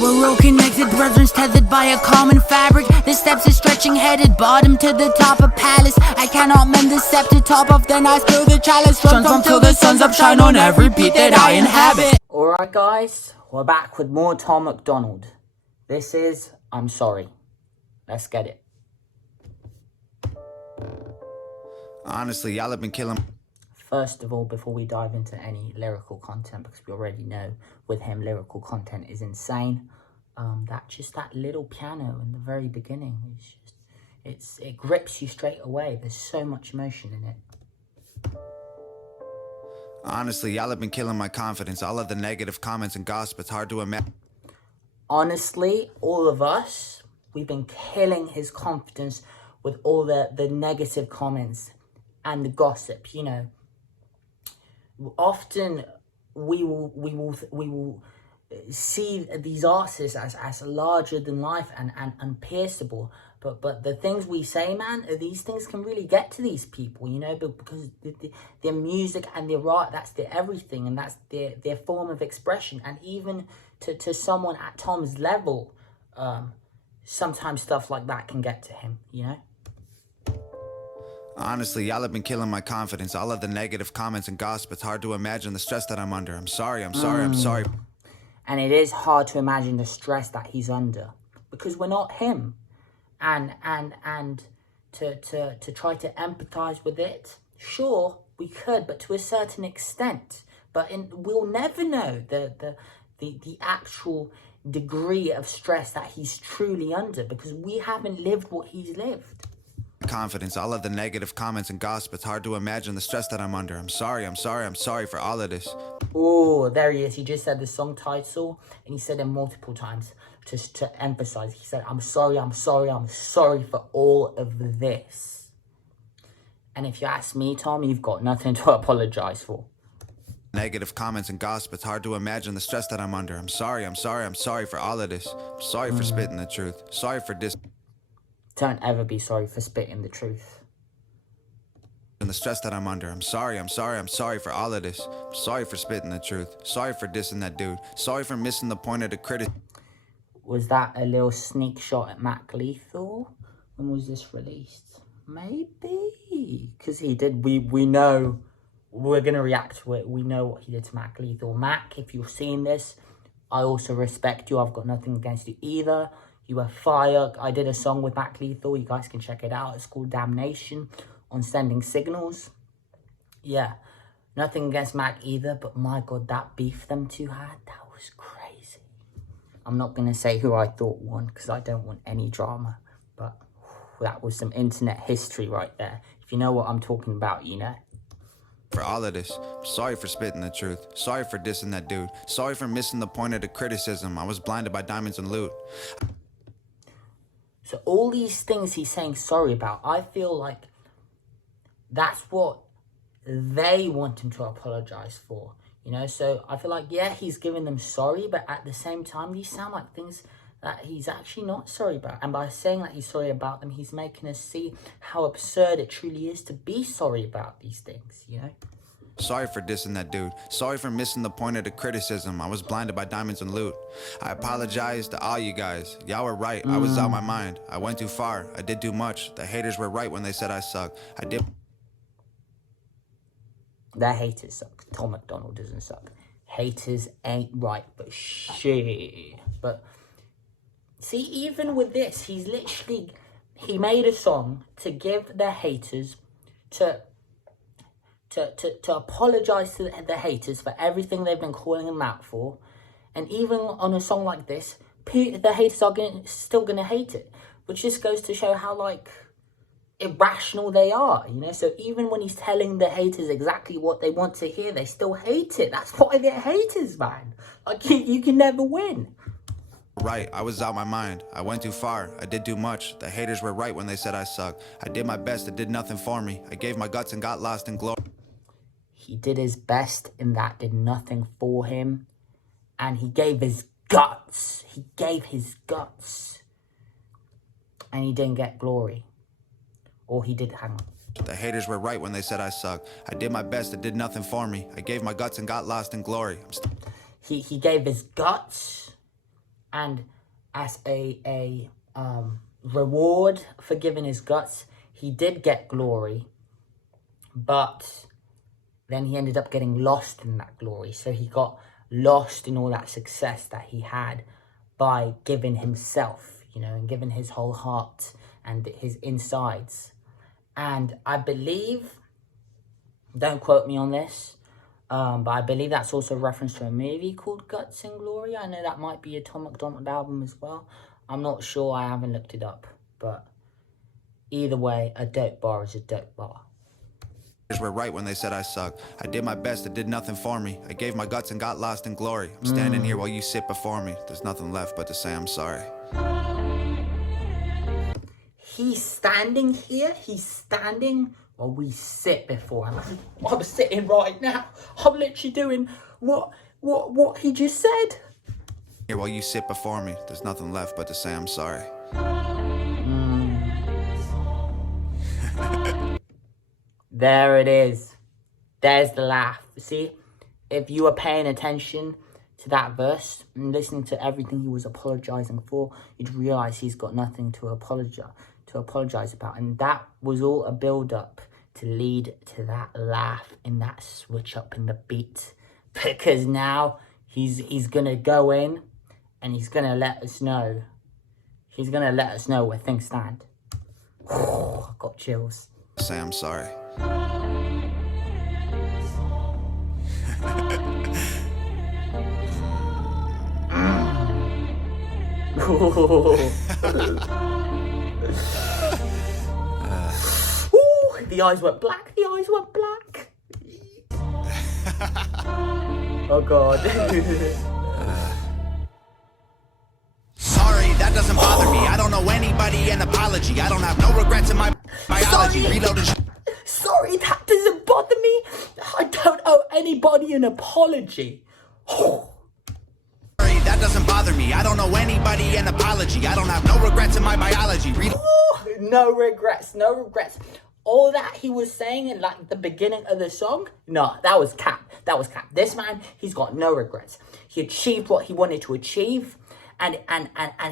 We're all connected, brethren tethered by a common fabric. The steps are stretching, headed bottom to the top of palace. I cannot mend the scepter, top off, then I spill the chalice. From till the sun's up, shine on every beat that I inhabit. Alright guys, we're back with more Tom MacDonald. This is I'm Sorry. Let's get it. Honestly, y'all have been killing. First of all, before we dive into any lyrical content, because we already know with him lyrical content is insane, that little piano in the very beginning is just, it grips you straight away. There's so much emotion in it. Honestly, y'all have been killing my confidence. All of the negative comments and gossip, it's hard to imagine. Honestly, all of us, we've been killing his confidence with all the negative comments and the gossip, you know. Often we will see these artists as larger than life and unpierceable, but the things we say, man, these things can really get to these people, you know, because their music and their art, that's their everything, and that's their form of expression. And even to someone at Tom's level, sometimes stuff like that can get to him, you know. Honestly, y'all have been killing my confidence. All of the negative comments and gossip, it's hard to imagine the stress that I'm under. I'm sorry. And it is hard to imagine the stress that he's under, because we're not him. And to try to empathize with it, sure, we could, but to a certain extent. But we'll never know the actual degree of stress that he's truly under, because we haven't lived what he's lived. Confidence, all of the negative comments and gossip, it's hard to imagine the stress that I'm under. I'm sorry for all of this. Oh, there he is. He just said the song title, and he said it multiple times just to emphasize. He said, I'm sorry for all of this. And if you ask me, Tom, you've got nothing to apologize for. Negative comments and gossip, it's hard to imagine the stress that I'm under. I'm sorry for all of this. I'm sorry for spitting the truth. Sorry for this. Don't ever be sorry for spitting the truth. And the stress that I'm under. I'm sorry for all of this. I'm sorry for spitting the truth. Sorry for dissing that dude. Sorry for missing the point of the criticism. Was that a little sneak shot at Mac Lethal? When was this released? Maybe. Because he did, we know, we're going to react to it. We know what he did to Mac Lethal. Mac, if you're seeing this, I also respect you. I've got nothing against you either. You were fire. I did a song with Mac Lethal. You guys can check it out. It's called Damnation on Sending Signals. Yeah, nothing against Mac either, but my God, that beef them two had, that was crazy. I'm not going to say who I thought won, because I don't want any drama, but that was some internet history right there. If you know what I'm talking about, you know. For all of this, sorry for spitting the truth. Sorry for dissing that dude. Sorry for missing the point of the criticism. I was blinded by diamonds and loot. So all these things he's saying sorry about, I feel like that's what they want him to apologize for, you know. So I feel like, yeah, he's giving them sorry, but at the same time, these sound like things that he's actually not sorry about. And by saying that he's sorry about them, he's making us see how absurd it truly is to be sorry about these things, you know. Sorry for dissing that dude. Sorry for missing the point of the criticism. I was blinded by diamonds and loot. I apologize to all you guys. Y'all were right. I was out my mind. I went too far. I did too much. The haters were right when they said I suck. I did. The haters suck. Tom MacDonald doesn't suck. Haters ain't right, but shit. But see, even with this, he made a song to give the haters to apologize to the haters for everything they've been calling him out for. And even on a song like this, the haters are still gonna hate it, which just goes to show how, like, irrational they are, you know. So even when he's telling the haters exactly what they want to hear, they still hate it. That's why they're haters, man. Like, you can never win. Right, I was out my mind. I went too far. I did too much. The haters were right when they said I suck. I did my best. It did nothing for me. I gave my guts and got lost in glory. He did his best, and that did nothing for him. And he gave his guts. He gave his guts. And he didn't get glory. Or he did, hang on. The haters were right when they said I suck. I did my best. It did nothing for me. I gave my guts and got lost in glory. He gave his guts, And as a reward for giving his guts, he did get glory, but then he ended up getting lost in that glory. So he got lost in all that success that he had by giving himself, you know, and giving his whole heart and his insides. And I believe, don't quote me on this, but I believe that's also a reference to a movie called Guts and Glory. I know that might be a Tom MacDonald album as well. I'm not sure, I haven't looked it up. But either way, a dope bar is a dope bar. Were right when they said I suck. I did my best, it did nothing for me. I gave my guts and got lost in glory. I'm standing here while you sit before me. There's nothing left but to say I'm sorry. He's standing here, he's standing while we sit before him. I'm sitting right now. I'm literally doing what he just said. Here while you sit before me. There's nothing left but to say I'm sorry. There it is. There's the laugh. See, if you were paying attention to that verse and listening to everything he was apologizing for, you'd realize he's got nothing to apologize about. And that was all a build-up to lead to that laugh and that switch up in the beat. Because now he's gonna go in and he's gonna let us know. He's gonna let us know where things stand. Oh, I got chills. Say I'm sorry. Ooh, the eyes went black. The eyes went black. Oh God. Sorry, that doesn't bother me. I don't owe anybody an apology. I don't have no regrets in my biology. Reloading. Sorry, that doesn't bother me. I don't owe anybody an apology. Sorry, that doesn't bother me. I don't owe anybody an apology. I don't have no regrets in my biology. No regrets, no regrets. All that he was saying in like the beginning of the song, no, that was cap. That was cap. This man, he's got no regrets. He achieved what he wanted to achieve, and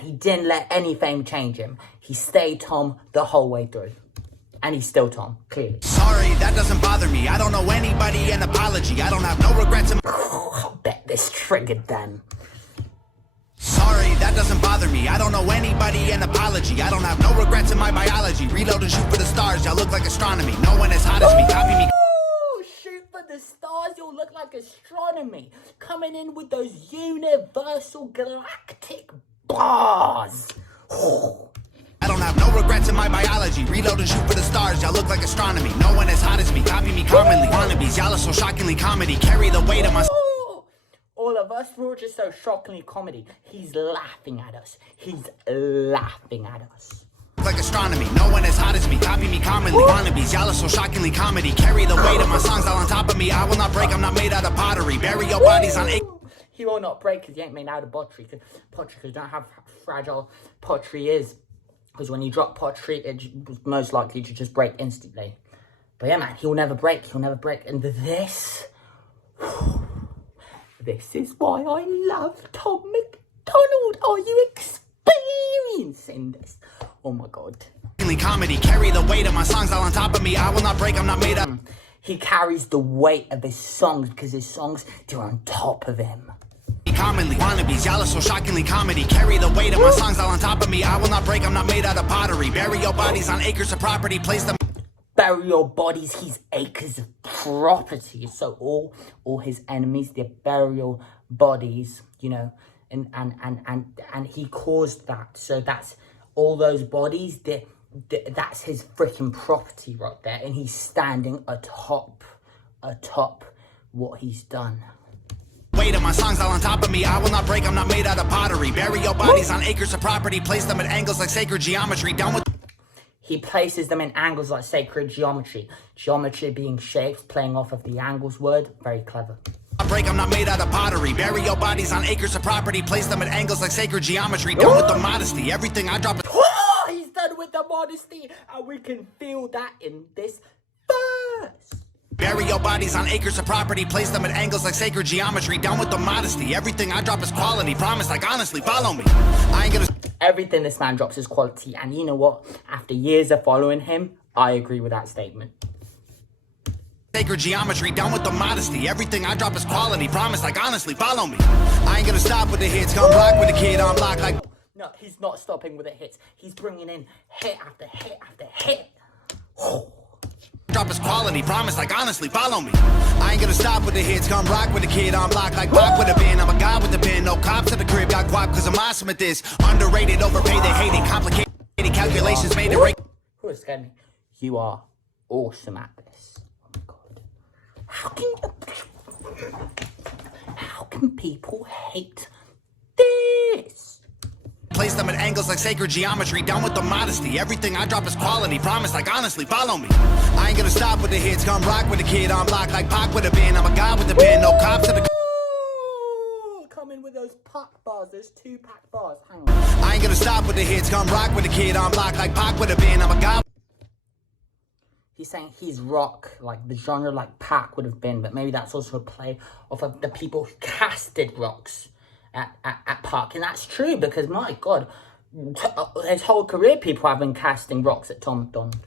he didn't let any fame change him. He stayed Tom the whole way through. And he's still Tom, clearly. Sorry, that doesn't bother me. I don't owe anybody an apology. I don't have no regrets in I bet this triggered them. Sorry, that doesn't bother me. I don't owe anybody an apology. I don't have no regrets in my biology. Reload and shoot for the stars. Y'all look like astronomy. No one as hot as me. Copy me. Shoot for the stars. You'll look like astronomy. Coming in with those universal galactic bars. I don't have no regrets in my biology. Reload and shoot for the stars. Y'all look like astronomy. No one as hot as me. Copy me commonly. Wannabes. Y'all are so shockingly comedy. Carry the weight of my... All of us, we're just so shockingly comedy. He's laughing at us. He's laughing at us. Like astronomy. No one as hot as me. Copy me commonly. Wannabes. Y'all are so shockingly comedy. Carry the weight of my songs all on top of me. I will not break. I'm not made out of pottery. Bury your bodies on... He will not break because he ain't made out of pottery. Because don't have how fragile pottery is. Because when you drop pottery, it's most likely to just break instantly. But yeah, man, he'll never break. He'll never break. And this is why I love Tom MacDonald. Are you experiencing this? Oh my God. Comedy, carry the weight of my songs all on top of me. I will not break. I'm not made up. He carries the weight of his songs because his songs, they're on top of him. Commonly, wannabes, y'all are so shockingly comedy. Carry the weight of my songs all on top of me. I will not break, I'm not made out of pottery. Bury your bodies on acres of property. Place them. Bury your bodies, he's acres of property. So all his enemies, their burial bodies, you know, and he caused that. So that's all those bodies, that's his freaking property right there. And he's standing atop what he's done. Weight of my songs all on top of me. I will not break, I'm not made out of pottery. Bury your bodies on acres of property. Place them at angles like sacred geometry. Down with... He places them in angles like sacred geometry. Geometry being shapes, playing off of the angles word. Very clever. Break, I'm not made out of pottery. Bury your bodies on acres of property. Place them at angles like sacred geometry. Done with the modesty. Everything I drop... He's done with the modesty. And we can feel that in this verse. Bury your bodies on acres of property, place them at angles like sacred geometry. Down with the modesty, everything I drop is quality. Promise, like honestly, follow me. I ain't gonna. Everything this man drops is quality, and you know what? After years of following him, I agree with that statement. Sacred geometry, down with the modesty. Everything I drop is quality. Promise, like honestly, follow me. I ain't gonna stop with the hits. Come block with the kid on block like. No, he's not stopping with the hits. He's bringing in hit after hit after hit. Drop is quality, promise, like honestly, follow me. I ain't gonna stop with the hits, come rock with the kid on block like Pac with a bin. I'm a god with the pen, no cops at the crib, got guap cause I'm awesome at this. Underrated, overpaid, they hate it, complicated calculations made to rate. Who is scared me? You are awesome at this. Oh my god. How can people hate this? Place them at angles like sacred geometry, down with the modesty. Everything I drop is quality, promise, like honestly, follow me. I ain't gonna stop with the hits, come rock with the kid on block like Pac with a bin. I'm a god with the pen, no cops at the. Coming with those pack bars, those 2-pack bars. Hang on. I ain't gonna stop with the hits, come rock with the kid on block like Pac with a bin. I'm a god. He's saying he's rock, like the genre like Pac would have been, but maybe that's also a play off of the people who casted rocks at Park, and that's true because my god, his whole career people have been casting rocks at Tom MacDonald.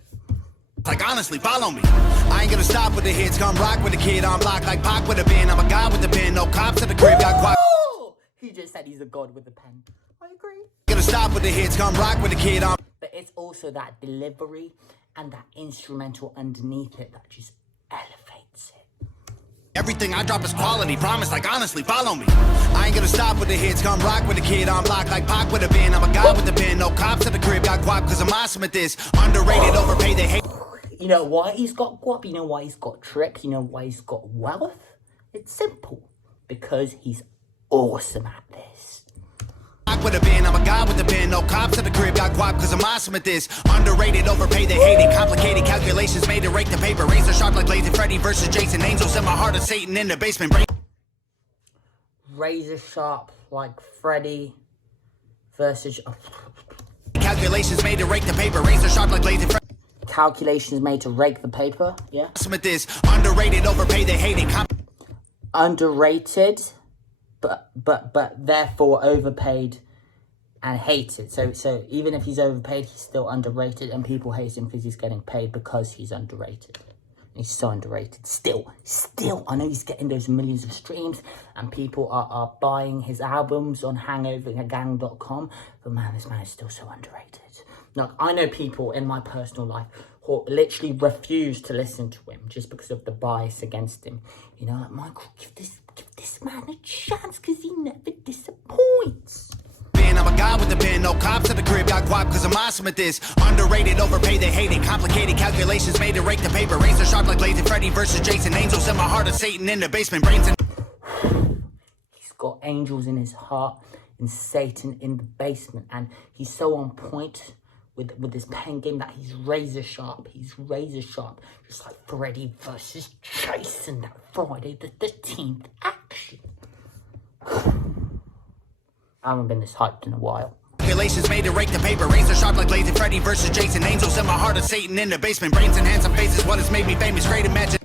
Like honestly, follow me. I ain't gonna stop with the hits, come rock with the kid on block like Pac with a bin. I'm a god with the pen, no cops at the crib, got guap. He just said he's a god with a pen. I agree. Gonna stop with the hits, come rock with the kid on. But it's also that delivery and that instrumental underneath it that just elevates it. Everything I drop is quality, promise, like honestly, follow me. I ain't gonna stop with the hits, come rock with the kid on block like Pac with a bin. I'm a god with the pen, no cops at the crib, got guap cause I'm awesome at this. Underrated, overpaid, they hate. You know why he's got guap? You know why he's got trick? You know why he's got wealth? It's simple. Because he's awesome at this. With a bin, I'm a god with the pen, no cops at the crib, got guap cause I'm awesome at this. Underrated, overpaid, they hate it. Complicated calculations made to rake the paper. Razor sharp like Lazy Freddy versus Jason. Angels in my heart of Satan in the basement. Razor sharp like Freddy versus... Calculations made to rake the paper. Razor sharp like Lazy Freddy. Calculations made to rake the paper, yeah. Awesome at this. Underrated, overpaid, they hate it. Underrated, but therefore overpaid and hated. So even if he's overpaid, he's still underrated, and people hate him because he's getting paid because he's underrated. He's so underrated. Still, I know he's getting those millions of streams, and people are buying his albums on hangovergang.com, but man, this man is still so underrated. Like, I know people in my personal life who literally refuse to listen to him just because of the bias against him. You know, like, Michael, give this man a chance because he never disappoints. I'm a god with the pen, no cops at the crib, got guap cause I'm awesome at this. Underrated, overpaid, they hate it. Complicated calculations made to rake the paper. Razor sharp like Lazy Freddy versus Jason. Angels in my heart of Satan in the basement. Brains and... He's got angels in his heart and Satan in the basement, and he's so on point with his pen game that he's razor sharp. He's razor sharp, just like Freddy versus Jason, that Friday the 13th action. I haven't been this hyped in a while. Calculations made to rake the paper. Razor sharp like Lazy Freddy versus Jason. Angels in my heart of Satan in the basement. Brains and handsome faces, what has made me famous. Great imagine.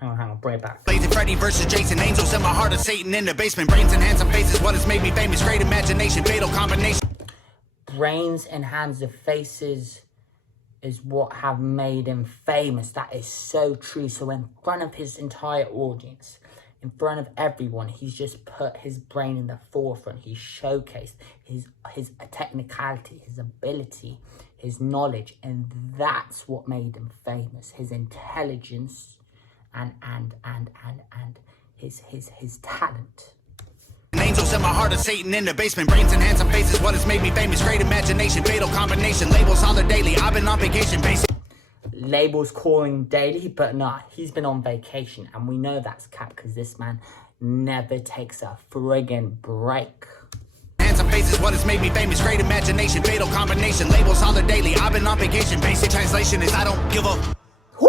Hang on, bring it back. Lazy Freddy versus Jason. Angels in my heart of Satan in the basement. Brains and handsome faces, what has made me famous. Great imagination, fatal combination. Brains and hands of faces is what have made him famous. That is so true. So in front of his entire audience, in front of everyone, he's just put his brain in the forefront. He's showcased his technicality, his ability, his knowledge, and that's what made him famous. His intelligence and his talent. Angels in my heart of Satan in the basement. Brains and handsome faces, what has made me famous. Great imagination, fatal combination. Labels holler daily, I've been on vacation basic. Labels calling daily, but nah, he's been on vacation, and we know that's cap because this man never takes a friggin' break. Handsome faces, what has made me famous. Great imagination, fatal combination. Labels holler daily, I've been on vacation. Basic translation is I don't give a... Woo!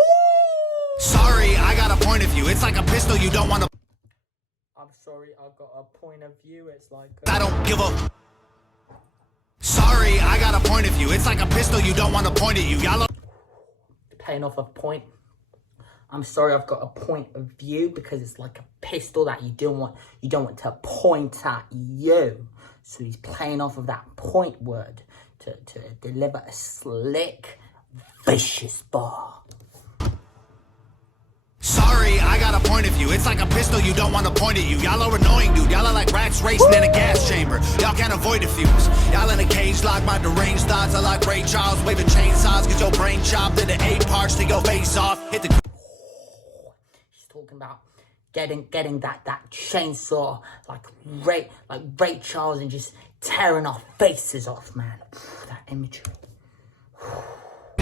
Sorry, I got a point of view. It's like a pistol you don't want to... I'm sorry, I've got a point of view. It's like I don't give a... Sorry, I got a point of view. It's like a pistol you don't want to point at you. Y'all are... paying off a point. I'm sorry, I've got a point of view because it's like a pistol that you don't want to point at you. So he's playing off of that point word to deliver a slick, vicious bar. Sorry, I got a point of view. It's like a pistol, you don't want to point at you. Y'all are annoying, dude. Y'all are like rats racing in a gas chamber. Y'all can't avoid the fumes. Y'all in a cage locked by deranged thoughts. I like Ray Charles waving chainsaws. Get your brain chopped into 8 parts to your face off. Hit the... He's talking about getting that chainsaw like Ray Charles and just tearing our faces off, man. That imagery.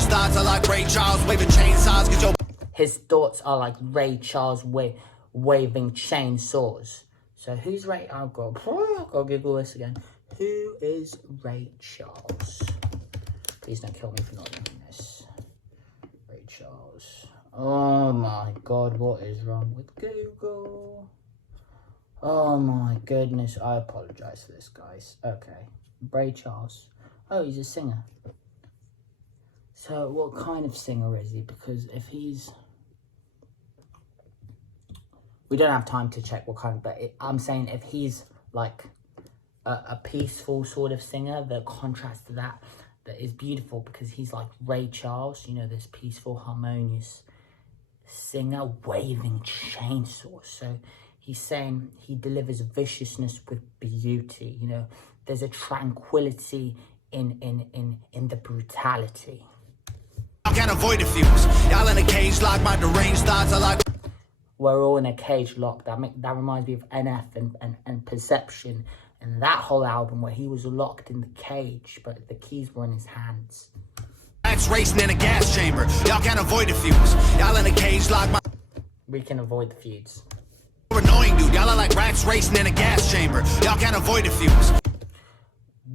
thoughts are like Ray Charles waving chainsaws. Get your... His thoughts are like Ray Charles waving chainsaws. So who's Ray? I'll go Google this again. Who is Ray Charles? Please don't kill me for not knowing this. Ray Charles. Oh my God, what is wrong with Google? Oh my goodness, I apologize for this, guys. Okay, Ray Charles. Oh, he's a singer. So what kind of singer is he? Because if he's... We don't have time to check what kind, but I'm saying if he's like a peaceful sort of singer, the contrast to that is beautiful because he's like Ray Charles, you know, this peaceful, harmonious singer waving chainsaws. So he's saying he delivers viciousness with beauty, you know. There's a tranquility in the brutality. I can't avoid the fumes. Y'all in a cage locked by deranged thoughts. I like... We're all in a cage locked. That reminds me of NF and Perception and that whole album where he was locked in the cage, but the keys were in his hands. Rats racing in a gas chamber. Y'all can't avoid the fumes. Y'all in a cage locked by... We can avoid the feuds. You're annoying, dude. Y'all are like rats racing in a gas chamber. Y'all can't avoid the fumes.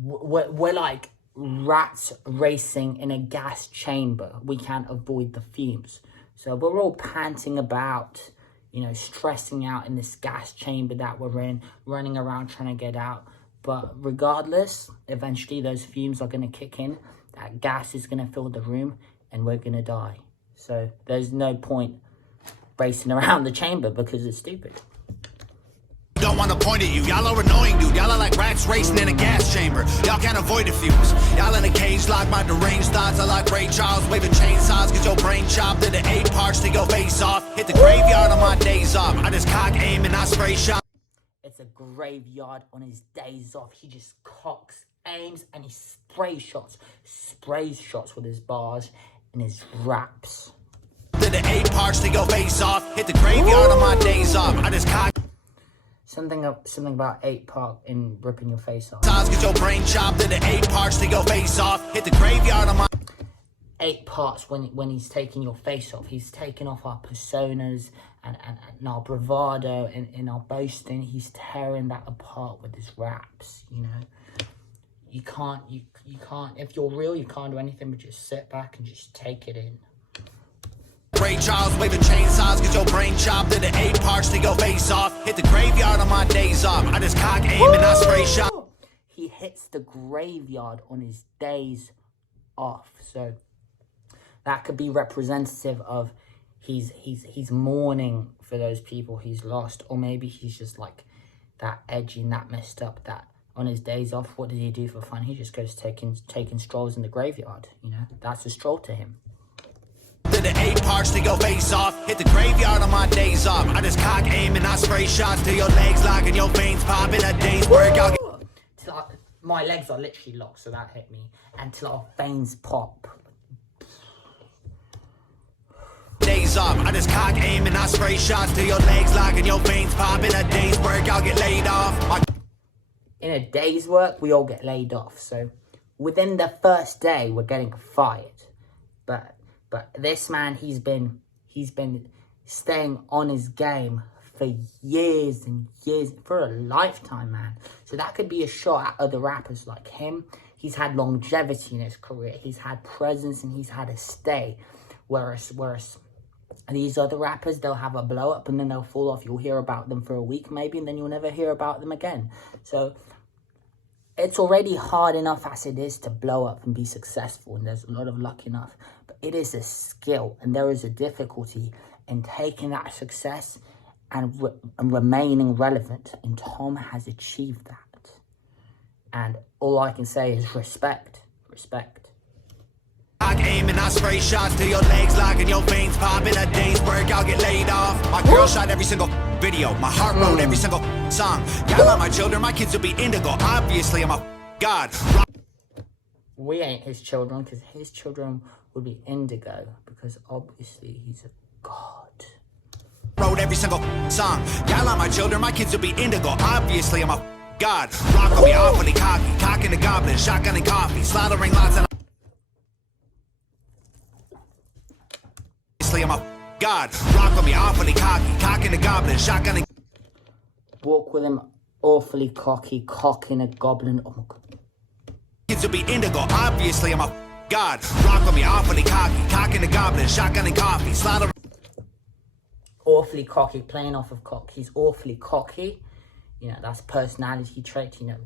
We're like rats racing in a gas chamber. We can't avoid the fumes. So we're all panting about, you know, stressing out in this gas chamber that we're in, running around trying to get out. But regardless, eventually those fumes are going to kick in. That gas is going to fill the room and we're going to die. So there's no point racing around the chamber because it's stupid. Don't want to point at you. Y'all are annoying, dude. Y'all are like rats racing in a gas chamber. Y'all can't avoid the fumes. Y'all in a cage locked by deranged thoughts. I like Ray Charles waving chainsaws. Get your brain chopped into 8 parts to your face off. Hit the graveyard on my days off. I just cock aim and I spray shot. It's a graveyard on his days off. He just cocks, aims, and he sprays shots with his bars and his raps. To the 8 parts to your face off. Hit the graveyard on my days off. I just cock... Something about 8 Park in ripping your face off. Get your brain chopped into 8 parts to your face off. Hit the graveyard on my... 8 parts when he's taking your face off. He's taking off our personas and our bravado and in our boasting. He's tearing that apart with his raps, you know. You can't, if you're real, you can't do anything but just sit back and just take it in. Ray Charles waving chainsaws, get your brain chopped into 8 parts to your face off. Hit the graveyard on my days off. I just cock aim and I spray shot. He hits the graveyard on his days off. So that could be representative of he's mourning for those people he's lost, or maybe he's just like that edgy and that messed up that on his days off, what does he do for fun? He just goes taking strolls in the graveyard, you know. That's a stroll to him. To the 8 parts to your face off. Hit the graveyard on my days off. I just cock aim and I spray shots till your legs lock and your veins pop in a day's work. My legs are literally locked, so that hit me. Until our veins pop. Days off. I just cock aim and I spray shots till your legs lock and your veins pop in a day's work. I'll get laid off. In a day's work, we all get laid off. So within the first day, we're getting fired. But this man, he's been staying on his game for years and years, for a lifetime, man. So that could be a shot at other rappers like him. He's had longevity in his career. He's had presence and he's had a stay. Whereas these other rappers, they'll have a blow up and then they'll fall off. You'll hear about them for a week maybe, and then you'll never hear about them again. So it's already hard enough as it is to blow up and be successful, and there's a lot of luck enough. But it is a skill, and there is a difficulty in taking that success and remaining relevant. And Tom has achieved that. And all I can say is respect. Respect. I aim and I spray shots to your legs, locking your veins, popping a day's work, I'll get laid off. My girl shot every single video, my heart wrote every single song. Y'all are my children, my kids will be indigo. Obviously, I'm a god. We ain't his children, because his children would be indigo, because obviously he's a god. Wrote every single song. Y'all are my children, my kids will be indigo. Obviously, I'm a god. Rock on me awfully cocky, cocking the goblin, shotgun and coffee, slaughtering lots and I'm a god. Rock on me awfully cocky, cocking the goblin, shotgun and Walk with him awfully cocky, cocking a goblin. Oh my god. kids will be indigo. Obviously, I'm a god. Rock on me awfully cocky, cocking the goblin, shotgun and coffee, slaughtering. Awfully cocky, playing off of cock. He's awfully cocky. You know, that's personality trait, you know,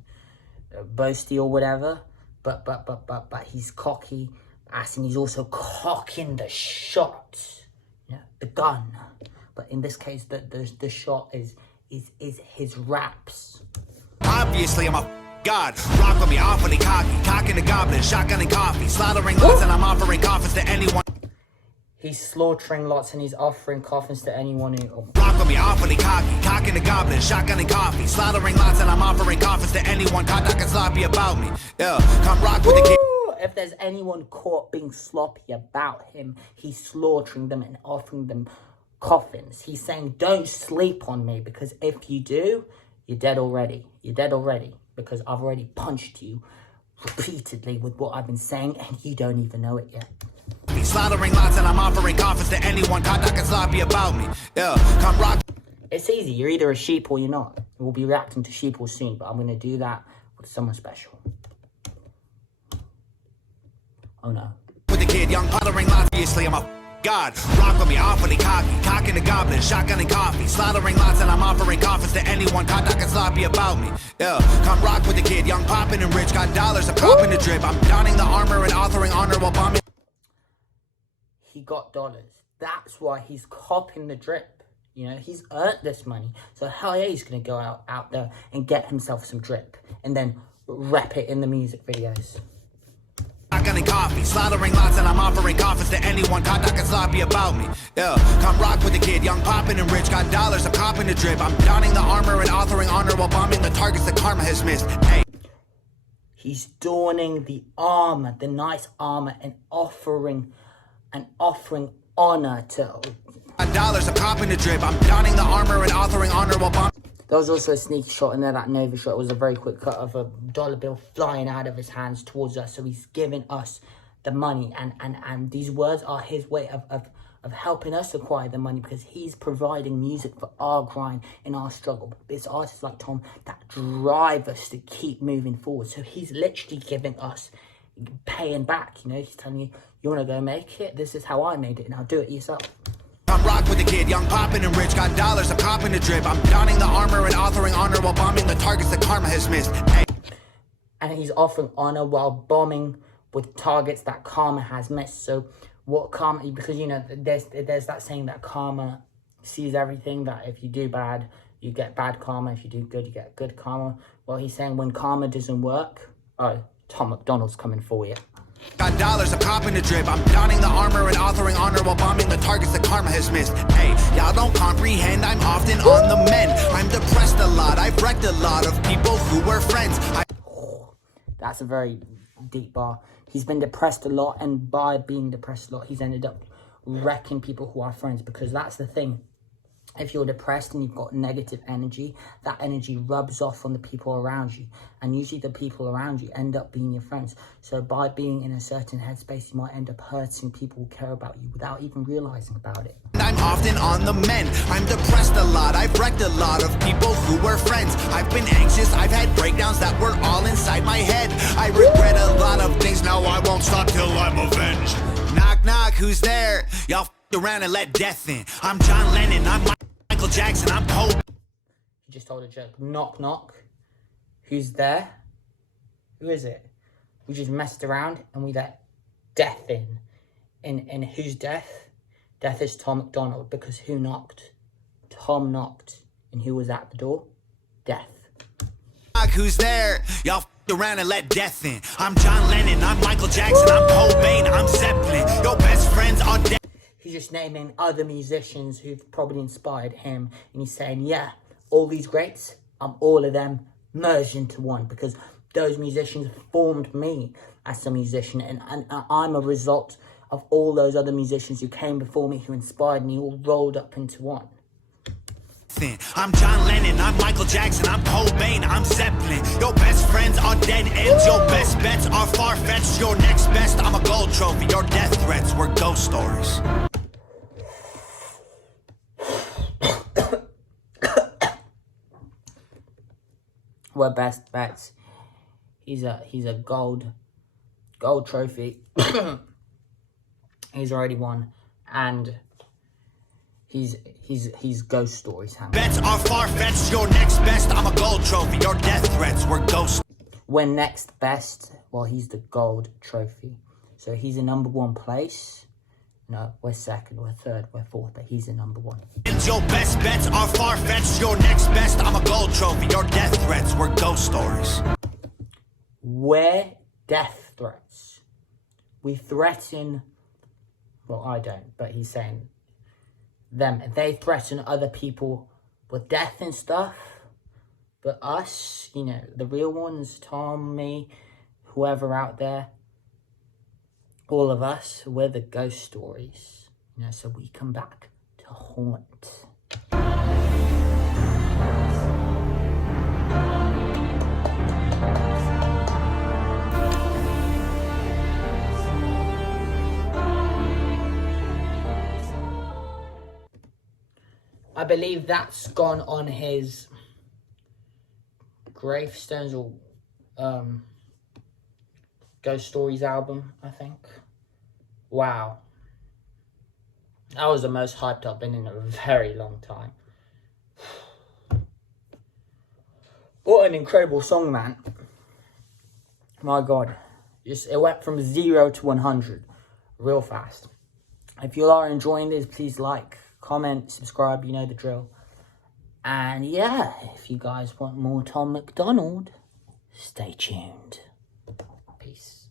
boasty or whatever. But he's cocky. And he's also cocking the shot, you know, the gun. But in this case, the shot is his raps. Obviously, I'm a god. Rock on me awfully cocky, cocking the goblin, shotgun and coffee, slaughtering lots, and I'm offering coffins to anyone. He's slaughtering lots and he's offering coffins to anyone who... Oh. Rock on me awfully cocky, cocking the goblin, shotgun and coffee, slaughtering lots, and I'm offering coffins to anyone caught talking sloppy about me. Yeah, come rock with the kid. If there's anyone caught being sloppy about him, he's slaughtering them and offering them coffins. He's saying, don't sleep on me, because if you do, you're dead already. You're dead already, because I've already punched you repeatedly with what I've been saying, and you don't even know it yet. Slaughtering lots, and I'm offering coffins to anyone caught talking sloppy about me. Yeah, come rock. It's easy. You're either a sheep or you're not. We'll be reacting to sheep soon, but I'm going to do that with someone special. Oh no. With the kid, young pottering lots, obviously I'm a god. Rock on me awfully cocky, cocking the goblin, shotgun and coffee, slaughtering lots, and I'm offering coffins to anyone caught talking sloppy about me. Yeah, come rock with the kid, young poppin' and rich, got dollars, I'm copping the drip, I'm donning the armor and authoring honor while bombing. He got dollars. That's why he's copping the drip. You know, he's earned this money. So hell yeah, he's going to go out there and get himself some drip. And then rep it in the music videos. Shotgun and coffee, slaughtering lots, and I'm offering coffins to anyone caught talking sloppy about me. Yeah, come rock with the kid, young poppin' and rich, got dollars, I'm copping the drip, I'm donning the armor and authoring honor while bombing the targets that karma has missed. Hey. He's donning the armor, the nice armor, and offering honor to... Dollars, I'm copping the drip, I'm donning the armor and authoring honor while bombing. There was also a sneaky shot in there, that Nova shot. It was a very quick cut of a dollar bill flying out of his hands towards us. So he's giving us the money. And these words are his way of helping us acquire the money, because he's providing music for our grind and our struggle. It's artists like Tom that drive us to keep moving forward. So he's literally giving us, paying back. You know, he's telling you, you want to go make it? This is how I made it. Now do it yourself. I'm rock with the kid, young poppin' and rich, got dollars, I'm copping the drip, I'm donning the armor and authoring honor while bombing the targets that karma has missed. Hey. And he's offering honor while bombing with targets that karma has missed. So what karma, because you know, there's that saying that karma sees everything, that if you do bad, you get bad karma, if you do good, you get good karma. Well, he's saying when karma doesn't work, oh, Tom MacDonald's coming for you. Got dollars, I'm copping the drip, I'm donning the armor and authoring honor while bombing the targets that karma has missed. Hey, y'all don't comprehend, I'm often on the mend. I'm depressed a lot, I've wrecked a lot of people who were friends. That's a very deep bar. He's been depressed a lot, and by being depressed a lot, he's ended up wrecking people who are friends, because that's the thing. If you're depressed and you've got negative energy, that energy rubs off on the people around you. And usually the people around you end up being your friends. So by being in a certain headspace, you might end up hurting people who care about you without even realizing about it. I'm often on the mend. I'm depressed a lot. I've wrecked a lot of people who were friends. I've been anxious. I've had breakdowns that were all inside my head. I regret a lot of things. Now I won't stop till I'm avenged. Knock, knock, who's there? Y'all around and let death in. I'm John Lennon. I'm Michael Jackson. I'm Kobe. He just told a joke. Knock, knock. Who's there? Who is it? We just messed around and we let death in. And whose death? Death is Tom MacDonald, because who knocked? Tom knocked. And who was at the door? Death. Who's there? Y'all around and let death in. I'm John Lennon, I'm Michael Jackson, I'm Cobain, I'm Zeppelin. Your best friends are dead. He's just naming other musicians who've probably inspired him. And he's saying, yeah, all these greats, all of them merged into one. Because those musicians formed me as a musician. And I'm a result of all those other musicians who came before me, who inspired me, all rolled up into one. I'm John Lennon, I'm Michael Jackson, I'm Cobain, I'm Zeppelin. Your best friends are dead ends, your best bets are far-fetched. Your next best, I'm a gold trophy. Your death threats were ghost stories. We're best bets. He's a gold trophy. He's already won, and he's ghost stories. Bets are far-fetched. Your next best, I'm a gold trophy. Your death threats were ghost. We're next best. Well, he's the gold trophy, so he's in #1 place. No, we're second, we're third, we're fourth, but he's in #1. Your best bets are far-fetched. Your next best, I'm a gold trophy. Your death threats were ghost stories. We're death threats. We threaten. Well, I don't, but he's saying them. They threaten other people with death and stuff. But us, you know, the real ones, Tom, me, whoever out there, all of us, we're the ghost stories. You know, so we come back to haunt. I believe that's gone on his gravestones or Ghost Stories album, I think. Wow. That was the most hyped I've been in a very long time. What an incredible song, man. My God. It went from 0 to 100 real fast. If you are enjoying this, please like, comment, subscribe, you know the drill. And yeah, if you guys want more Tom MacDonald, stay tuned. Peace.